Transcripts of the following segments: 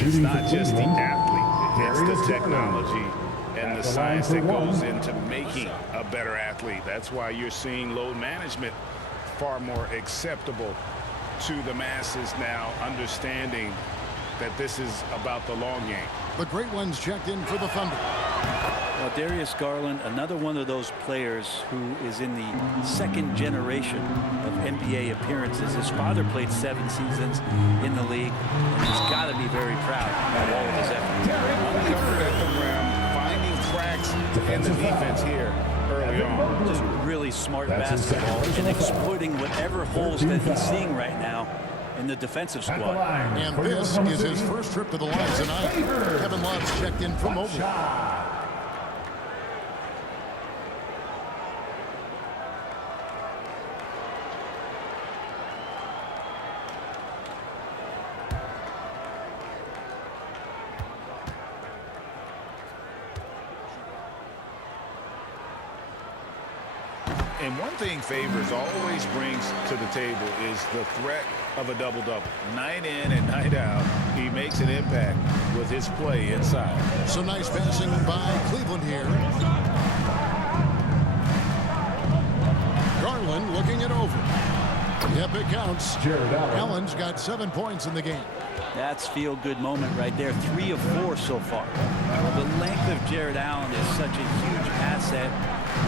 It's not just the athlete, it's the technology and the science that goes into making a better athlete. That's why you're seeing load management far more acceptable to the masses now, understanding that this is about the long game. The great ones checked in for the Thunder. Well, Darius Garland, another one of those players who is in the second generation of NBA appearances. His father played 7 seasons in the league, and he's got to be very proud of all of his efforts. Uncovered at the rim, finding cracks in the defense here early on. Just really smart basketball and exploiting whatever holes that he's seeing right now in the defensive squad. And this is his first trip to the line tonight. Kevin Love's checked in from Oval. And one thing Favors always brings to the table is the threat of a double-double. Night in and night out, he makes an impact with his play inside. So nice passing by Cleveland here. Garland looking it over. Yep, it counts. Allen's got 7 points in the game. That's feel-good moment right there. 3 of 4 so far. The length of Jared Allen is such a huge asset.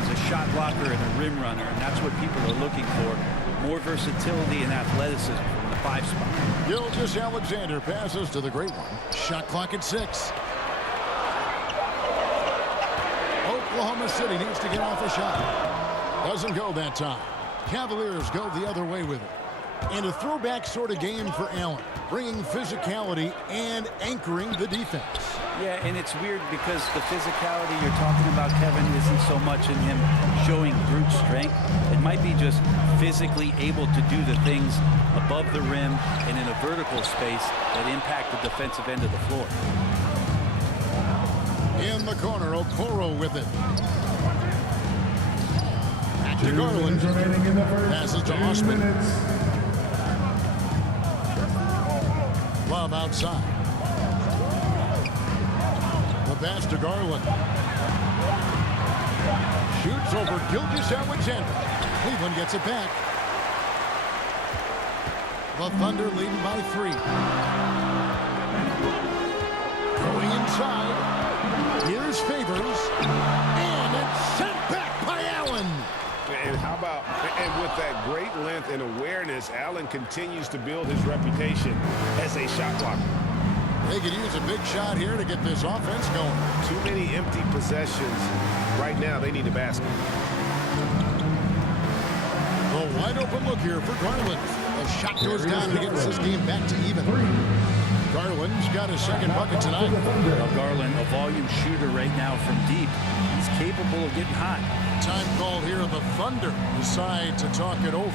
He's a shot blocker and a rim runner, and that's what people are looking for. More versatility and athleticism from the 5 spot. Gilgeous-Alexander passes to the great one. Shot clock at 6. Oklahoma City needs to get off a shot. Doesn't go that time. Cavaliers go the other way with it. And a throwback sort of game for Allen, bringing physicality and anchoring the defense. Yeah, and it's weird because the physicality you're talking about, Kevin, isn't so much in him showing brute strength. It might be just physically able to do the things above the rim and in a vertical space that impact the defensive end of the floor. In the corner, Okoro with it. Back to Garland. Passes to Osman. Love outside. The pass to Garland. Shoots over Gilgeous-Alexander. Cleveland gets it back. The Thunder leading by 3. Going inside. Here's Favors. And it's sent back by Allen. And how about, and with that great length and awareness, Allen continues to build his reputation as a shot blocker. They could use a big shot here to get this offense going. Too many empty possessions. Right now, they need a basket. A wide open look here for Garland. A shot goes down and gets this game back to even. Garland's got his second bucket tonight. Well, Garland, a volume shooter right now from deep. He's capable of getting hot. Time call here. The Thunder decide to talk it over.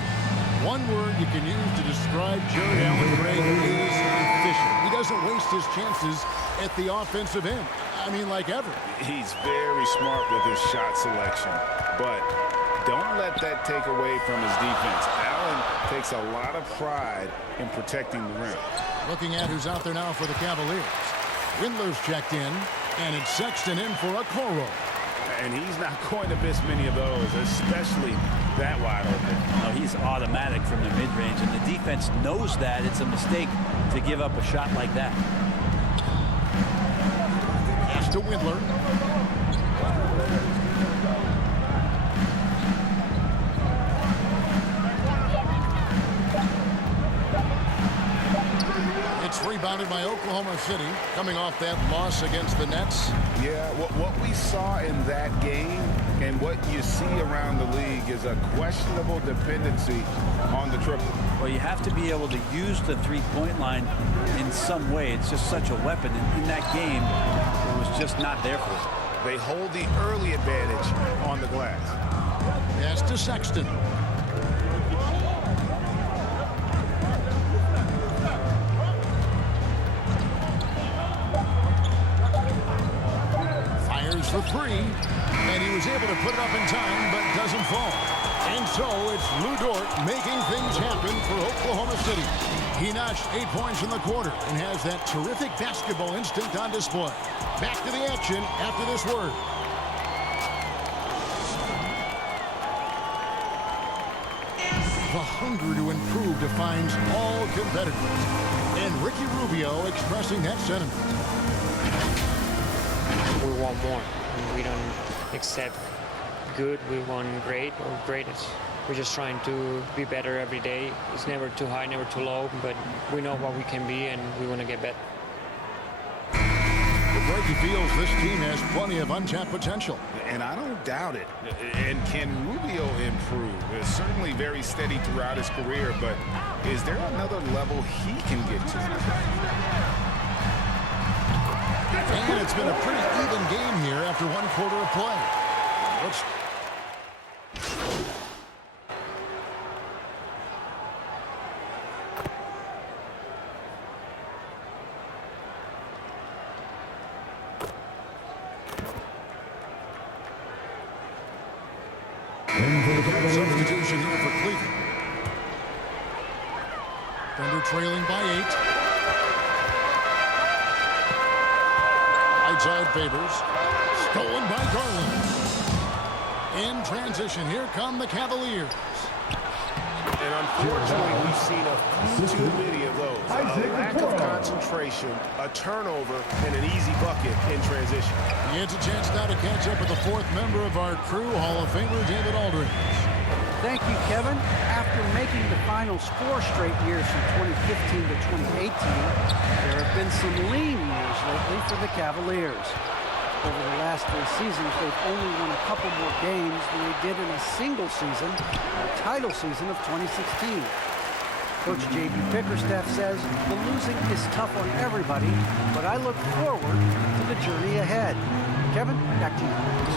One word you can use to describe Jared Allen Gray is efficient. He doesn't waste his chances at the offensive end. I mean, like ever. He's very smart with his shot selection, but don't let that take away from his defense. Allen takes a lot of pride in protecting the rim. Looking at who's out there now for the Cavaliers. Windler's checked in, and it's Sexton in for Okoro. And he's not going to miss many of those, especially that wide open. No, he's automatic from the mid-range, and the defense knows that. It's a mistake to give up a shot like that. Pass to Windler. It's rebounded by Oklahoma City, coming off that loss against the Nets. Yeah, what we saw in that game and what you see around the league is a questionable dependency on the triple. Well, you have to be able to use the three-point line in some way. It's just such a weapon. And in that game, it was just not there for them. They hold the early advantage on the glass. Pass to Sexton. Fires the 3, and he was able to put it up in time, but doesn't fall. And so it's Lou Dort making things happen for Oklahoma City. He notched 8 points in the quarter and has that terrific basketball instinct on display. Back to the action after this word. The hunger to improve defines all competitors. And Ricky Rubio expressing that sentiment. We want more. We don't accept good, we want great or greatest. We're just trying to be better every day. It's never too high, never too low, but we know what we can be and we want to get better. Frankie feels this team has plenty of untapped potential. And I don't doubt it. And can Rubio improve? It's certainly very steady throughout his career, but is there another level he can get to? And it's been a pretty even game here after 1 quarter of play. Let's... Substitution here for Cleveland. Thunder trailing by 8. Right side Favors. Stolen by Garland. In transition, here come the Cavaliers. And unfortunately, we've seen a few too many of those. A lack of concentration, a turnover, and an easy bucket in transition. He has a chance now to catch up with the 4th member of our crew, Hall of Famer David Aldridge. Thank you, Kevin. After making the finals 4 straight years from 2015 to 2018, there have been some lean years lately for the Cavaliers. Over the last 3 seasons, they've only won a couple more games than they did in a single season, the title season of 2016. Coach J.B. Bickerstaff says the losing is tough on everybody, but I look forward to the journey ahead. Kevin, back to you.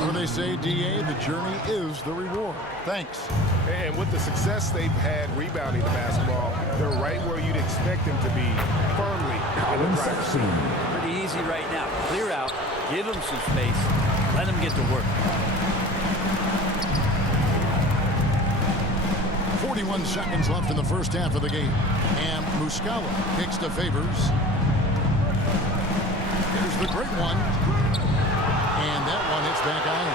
What do they say, D.A.? The journey is the reward. Thanks. And with the success they've had rebounding the basketball, they're right where you'd expect them to be, firmly in the driver's seat. Pretty easy right now. Clear out, give them some space, let them get to work. 41 seconds left in the first half of the game. And Muscala kicks to Favors. Here's the great one. And that one hits back iron.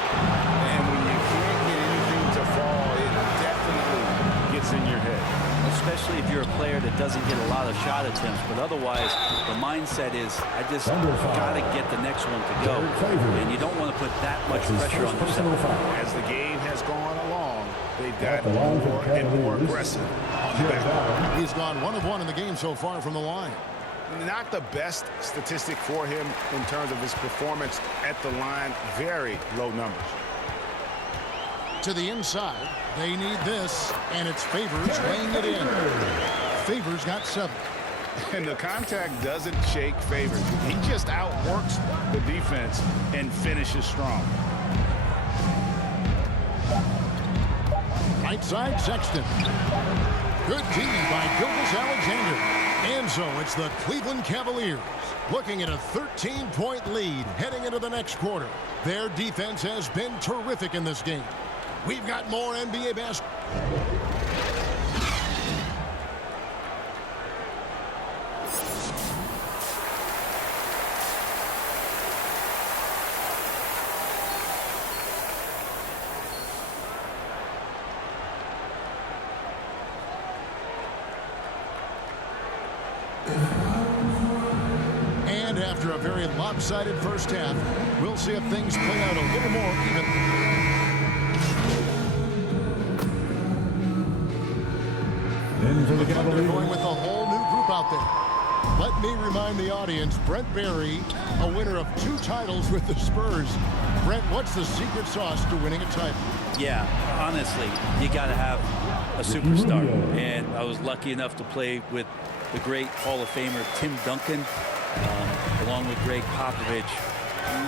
And when you can't get anything to fall, it definitely gets in your head. Especially if you're a player that doesn't get a lot of shot attempts, but otherwise the mindset is I just got to get the next one to go, and you don't want to put that much pressure on yourself. As the game has gone along, they've got more and more aggressive on the back. He's gone 1 of 1 in the game so far from the line. Not the best statistic for him in terms of his performance at the line. Very low numbers. To the inside, they need this, and it's Favors laying it in. Favors got 7. And the contact doesn't shake Favors. He just outworks the defense and finishes strong. Right side, Sexton. Good D by Gilgeous-Alexander. And so it's the Cleveland Cavaliers looking at a 13-point lead heading into the next quarter. Their defense has been terrific in this game. We've got more NBA basketball. And after a very lopsided first half, we'll see if things play out a little more even. The Thunder going with a whole new group out there. Let me remind the audience, Brent Barry, a winner of 2 titles with the Spurs. Brent, what's the secret sauce to winning a title? Yeah, honestly, you got to have a superstar. And I was lucky enough to play with the great Hall of Famer Tim Duncan, along with Greg Popovich.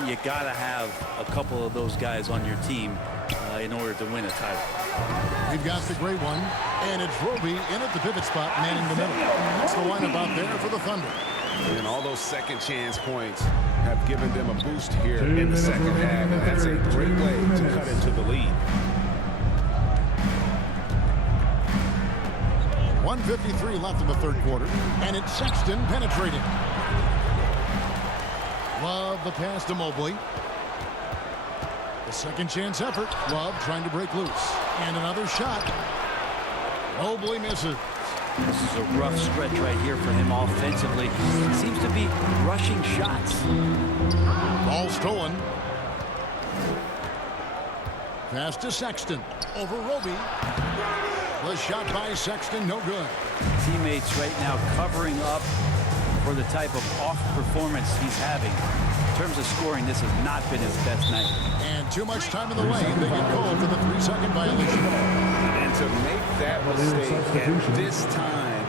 You got to have a couple of those guys on your team in order to win a title. We've got the great one, and it's Roby in at the pivot spot, manning the middle. That's the lineup out there for the Thunder. And all those second chance points have given them a boost here in the second half, and that's a great way to cut into the lead. 1:53 left in the third quarter, and it's Sexton penetrating. Love the pass to Mobley. The second chance effort. Love trying to break loose. And another shot. Mobley misses. This is a rough stretch right here for him offensively. He seems to be rushing shots. Ball stolen. Pass to Sexton. Over Roby. The shot by Sexton, no good. Teammates right now covering up for the type of off performance he's having. In terms of scoring, this has not been his best night. And too much time in the lane. They get called for the 3-second violation. And to make that mistake at this time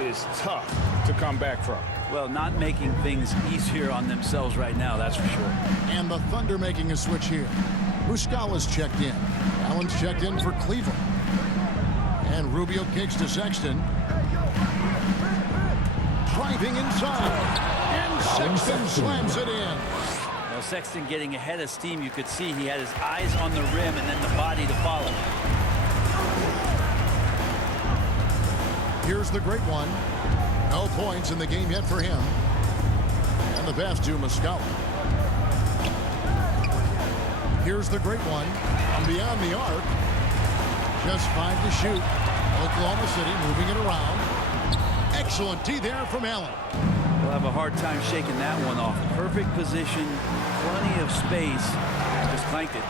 is tough to come back from. Well, not making things easier on themselves right now, that's for sure. And the Thunder making a switch here. Muscala's checked in. Allen's checked in for Cleveland. And Rubio kicks to Sexton. Driving inside. And Sexton slams it in. Now Sexton getting ahead of steam. You could see he had his eyes on the rim and then the body to follow. Here's the great one. No points in the game yet for him. And the pass to Muscala. Here's the great one. From beyond the arc. Just 5 to shoot. Oklahoma City moving it around. Excellent D there from Allen. We'll have a hard time shaking that one off. Perfect position, plenty of space. Just clanked it.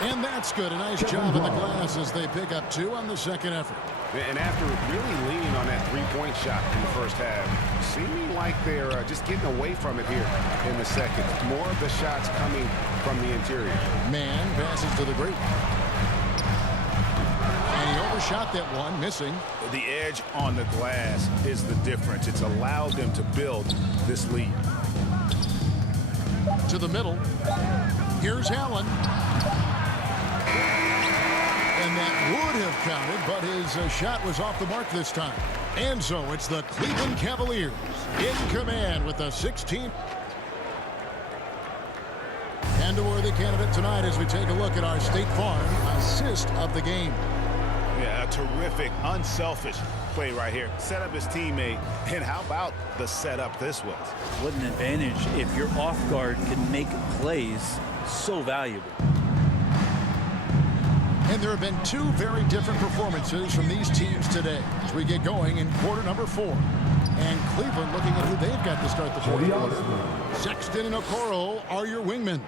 And that's good. A nice job in the glass as they pick up 2 on the second effort. And after really leaning on that three-point shot in the first half, seeming like they're just getting away from it here in the second. More of the shots coming from the interior. Man passes to the great one. And he overshot that one, missing. The edge on the glass is the difference. It's allowed them to build this lead. To the middle. Here's Allen. And that would have counted, but his shot was off the mark this time. And so it's the Cleveland Cavaliers in command with the 16th. And a worthy candidate tonight as we take a look at our State Farm assist of the game. Yeah, a terrific, unselfish play right here. Set up his teammate, and how about the setup this was? What an advantage if your off guard can make plays so valuable. And there have been 2 very different performances from these teams today as we get going in quarter number 4. And Cleveland looking at who they've got to start the fourth quarter. Sexton and Okoro are your wingmen.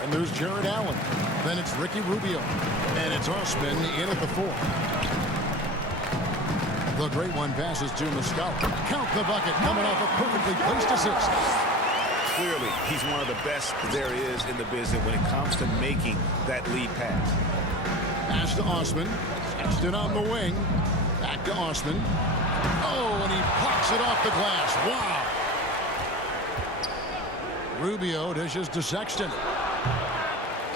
And there's Jared Allen. Then it's Ricky Rubio. And it's Osman in at the 4. The great one passes to Muscala. Count the bucket coming off a perfectly placed assist. Clearly, he's one of the best there is in the business when it comes to making that lead pass. Pass to Osman. Sexton on the wing. Back to Osman. Oh, and he pops it off the glass. Wow. Rubio dishes to Sexton.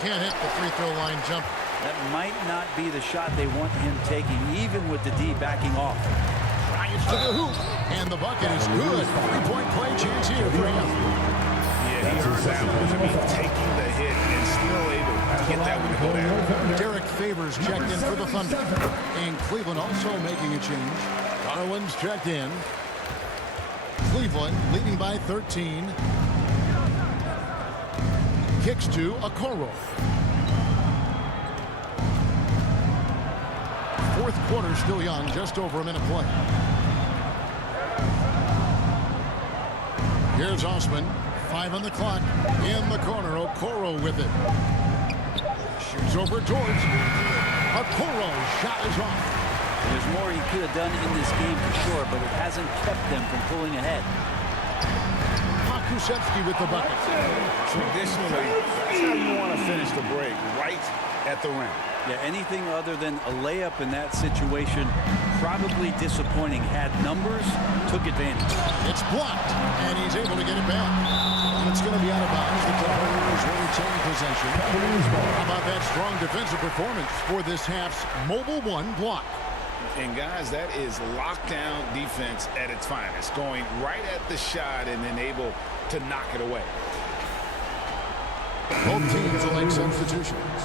Can't hit the free throw line jump. That might not be the shot they want him taking, even with the D backing off. Drives to the hoop. And the bucket is good. 3-point play chance here for him. Yeah, he earned that one. I mean, taking the hit and still able to get that one to go down. Derek Favors checked in for the Thunder. And Cleveland also making a change. Garland's checked in. Cleveland leading by 13. Kicks to Okoro. Fourth quarter still young, just over a minute play. Here's Osman. 5 on the clock. In the corner, Okoro with it. Shoots over George. Okoro's shot is off. There's more he could have done in this game for sure, but it hasn't kept them from pulling ahead. Kusevsky with the bucket. Traditionally, that's how you want to finish the break, right at the rim. Yeah, anything other than a layup in that situation, probably disappointing. Had numbers, took advantage. It's blocked, and he's able to get it back. And it's going to be out of bounds. The Cavaliers will retain possession. How about that strong defensive performance for this half's Mobile One block? And guys, that is lockdown defense at its finest, going right at the shot and then able to knock it away. Both teams will make substitutions.